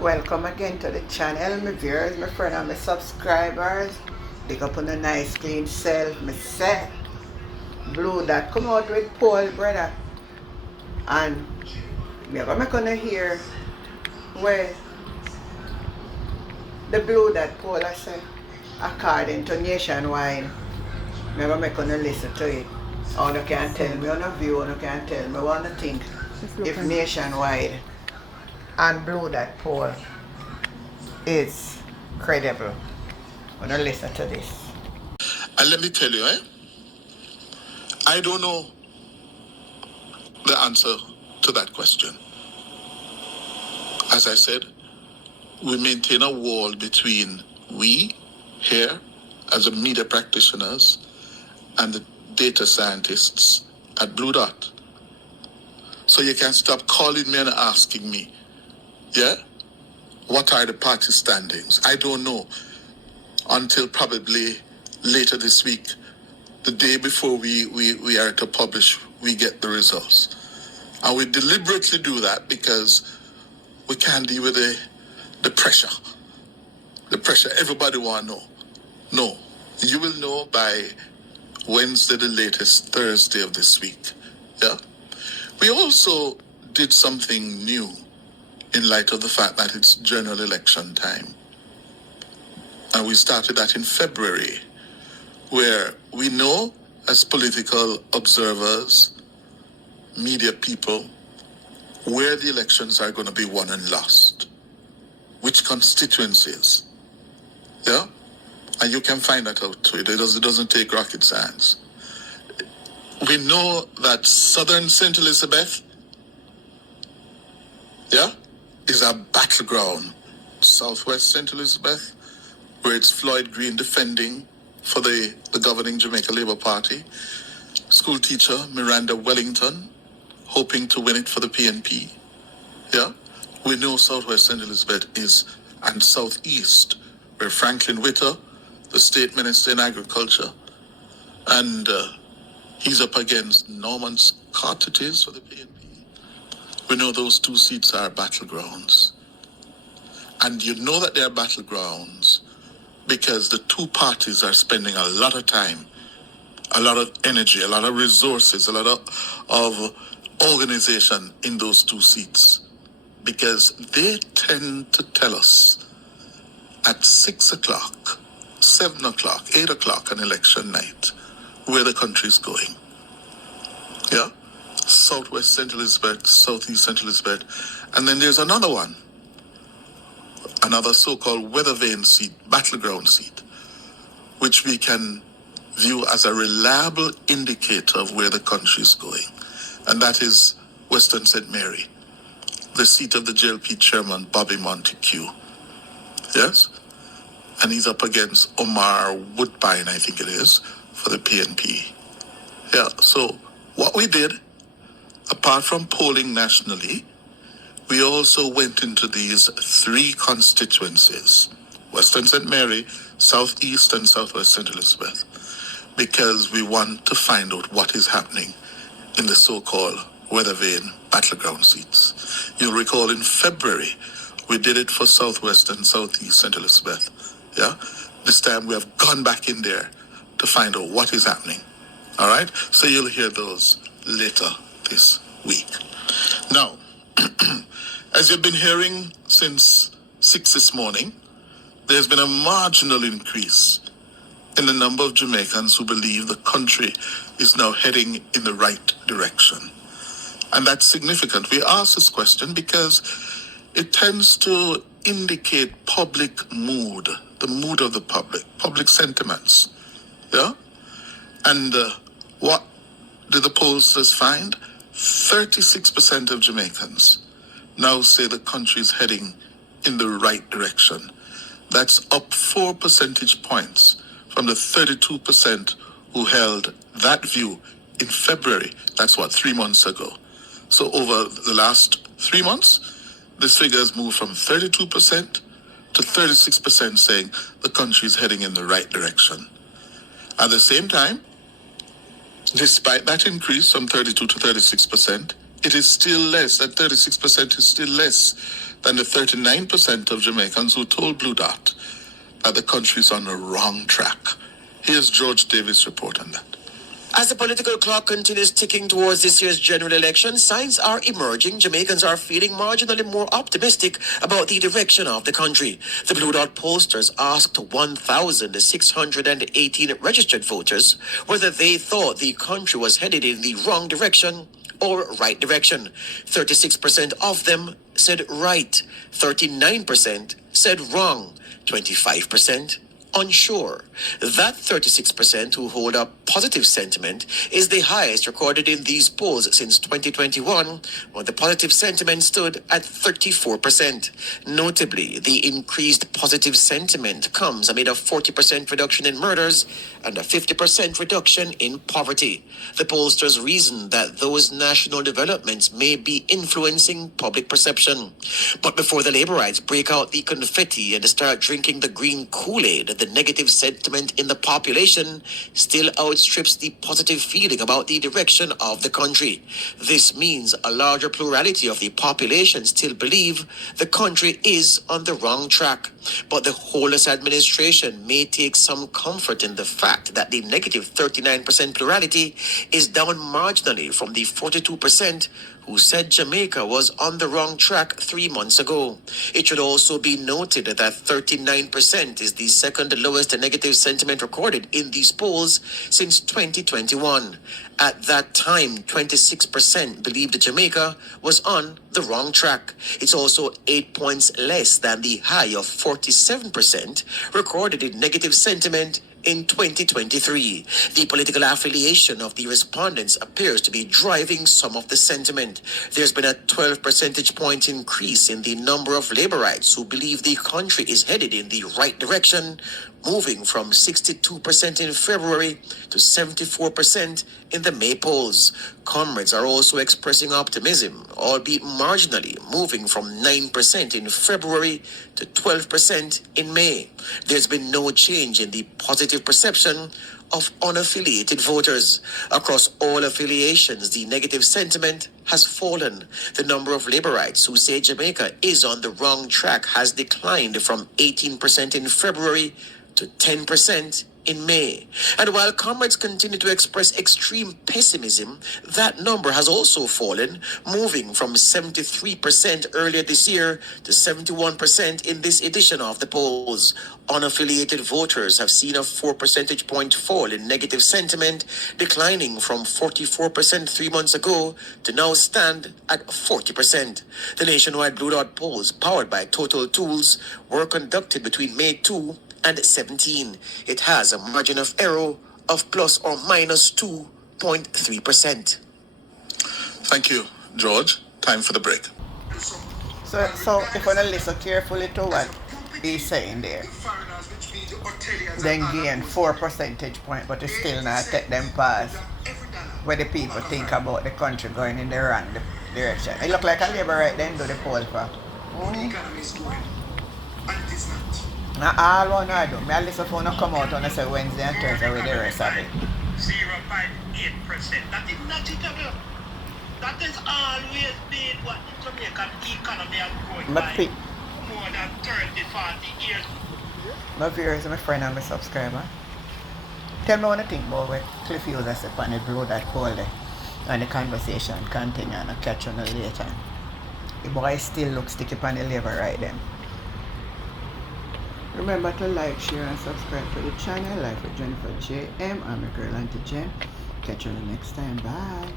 Welcome again to the channel, my viewers, my friend and my subscribers. Big up on a nice clean self, myself. Blue that come out with Paul, brother. And we're gonna hear where the blue that Paul has said, according to Nationwide. We're gonna listen to it. Or you can tell me on a view, or you can tell me what you think. If Nationwide and blue that Paul is credible. I'm gonna listen to this. And let me tell you, I don't know the answer to that question. As I said, we maintain a wall between we here as a media practitioners and the data scientists at Blue Dot. So you can stop calling me and asking me, what are the party standings? I don't know until probably later this week, the day before we are to publish, we get the results. And we deliberately do that because we can't deal with the pressure. The pressure everybody want to know. No, you will know by Wednesday, the latest, Thursday of this week. Yeah. We also did something new in light of the fact that it's general election time. And we started that in February, where we know as political observers, media people, where the elections are going to be won and lost, which constituencies. Yeah? And you can find that out too. It doesn't take rocket science. We know that southern St. Elizabeth, is a battleground. Southwest St. Elizabeth, where it's Floyd Green defending for the governing Jamaica Labour Party. School teacher Miranda Wellington, hoping to win it for the PNP. Yeah? We know Southwest St. Elizabeth is, and Southeast, where Franklin Witter, the state minister in agriculture, and he's up against Norman Scott, it is, for the PNP. We know those two seats are battlegrounds. And you know that they're battlegrounds because the two parties are spending a lot of time, a lot of energy, a lot of resources, a lot of organization in those two seats. Because they tend to tell us at 6 o'clock, 7 o'clock, 8 o'clock on election night where the country is going. Yeah? Southwest St. Elizabeth, Southeast St. Elizabeth. And then there's another one, another so-called weather vane seat, battleground seat, which we can view as a reliable indicator of where the country is going. And that is Western St. Mary, the seat of the JLP chairman, Bobby Montague. Yes? And he's up against Omar Woodbine, I think it is, for the PNP. Yeah, so what we did, apart from polling nationally, we also went into these three constituencies, Western St. Mary, Southeast and Southwest St. Elizabeth, because we want to find out what is happening in the so-called weather vane battleground seats. You'll recall in February, we did it for Southwest and Southeast St. Elizabeth. Yeah? This time we have gone back in there to find out what is happening. All right? So you'll hear those later this week. Now, as you've been hearing since 6 this morning, there's been a marginal increase in the number of Jamaicans who believe the country is now heading in the right direction. And that's significant. We ask this question because it tends to indicate public mood, the mood of the public sentiments. Yeah? And what did the pollsters find? 36% of Jamaicans now say the country is heading in the right direction. That's up 4 percentage points from the 32% who held that view in February. That's 3 months ago. So over the last 3 months, this figure has moved from 32% to 36% saying the country is heading in the right direction. At the same time, despite that increase from 32 to 36%, it is still less, that 36% is still less than the 39% of Jamaicans who told Blue Dot that the country is on the wrong track. Here's George Davis' report on that. As the political clock continues ticking towards this year's general election, signs are emerging. Jamaicans are feeling marginally more optimistic about the direction of the country. The Blue Dot pollsters asked 1,618 registered voters whether they thought the country was headed in the wrong direction or right direction. 36% of them said right, 39% said wrong, 25% unsure. That 36% who hold a positive sentiment is the highest recorded in these polls since 2021, when the positive sentiment stood at 34%. Notably, the increased positive sentiment comes amid a 40% reduction in murders and a 50% reduction in poverty. The pollsters reason that those national developments may be influencing public perception. But before the Labourites break out the confetti and start drinking the green Kool-Aid, the negative sentiment in the population still outstrips the positive feeling about the direction of the country. This means a larger plurality of the population still believe the country is on the wrong track. But the Holness administration may take some comfort in the fact that the negative 39% plurality is down marginally from the 42% who said Jamaica was on the wrong track 3 months ago. It should also be noted that 39% is the second lowest negative sentiment recorded in these polls since 2021. At that time, 26% believed Jamaica was on the wrong track. It's also 8 points less than the high of 47% recorded in negative sentiment in 2023. The political affiliation of the respondents appears to be driving some of the sentiment. There's been a 12 percentage point increase in the number of Labourites who believe the country is headed in the right direction, moving from 62% in February to 74% in the May polls. Comrades are also expressing optimism, albeit marginally, moving from 9% in February to 12% in May. There's been no change in the positive perception of unaffiliated voters. Across all affiliations, the negative sentiment has fallen. The number of Labourites who say Jamaica is on the wrong track has declined from 18% in February to 10% in May. And while comrades continue to express extreme pessimism, that number has also fallen, moving from 73% earlier this year to 71% in this edition of the polls. Unaffiliated voters have seen a 4 percentage point fall in negative sentiment, declining from 44% 3 months ago to now stand at 40%. The nationwide Blue Dot polls, powered by Total Tools, were conducted between May 2 and 17. It has a margin of error of plus or minus 2.3%. Thank you, George. Time for the break. So if you listen carefully to what he's saying there, then gain 4 percentage point, but it still not take them past where the people think about the country going in the wrong direction. It look like a Labourite then do the poll for. Now all one I do, I listen for no come out on say Wednesday and Thursday with the rest of it. 0.8%. That is not it. That has always been what the Jamaican economy has grown by more than 30-40 years. My viewers, my friend and my subscriber. Tell me what you think about what Cliff Hughes said on the Blue Dot poll there. And the conversation continue and I'll catch you on later. The boy still looks sticky on the lever right then. Remember to like, share and subscribe to the channel. Life with Jennifer JM. I'm your girl Auntie Jen. Catch you the next time. Bye.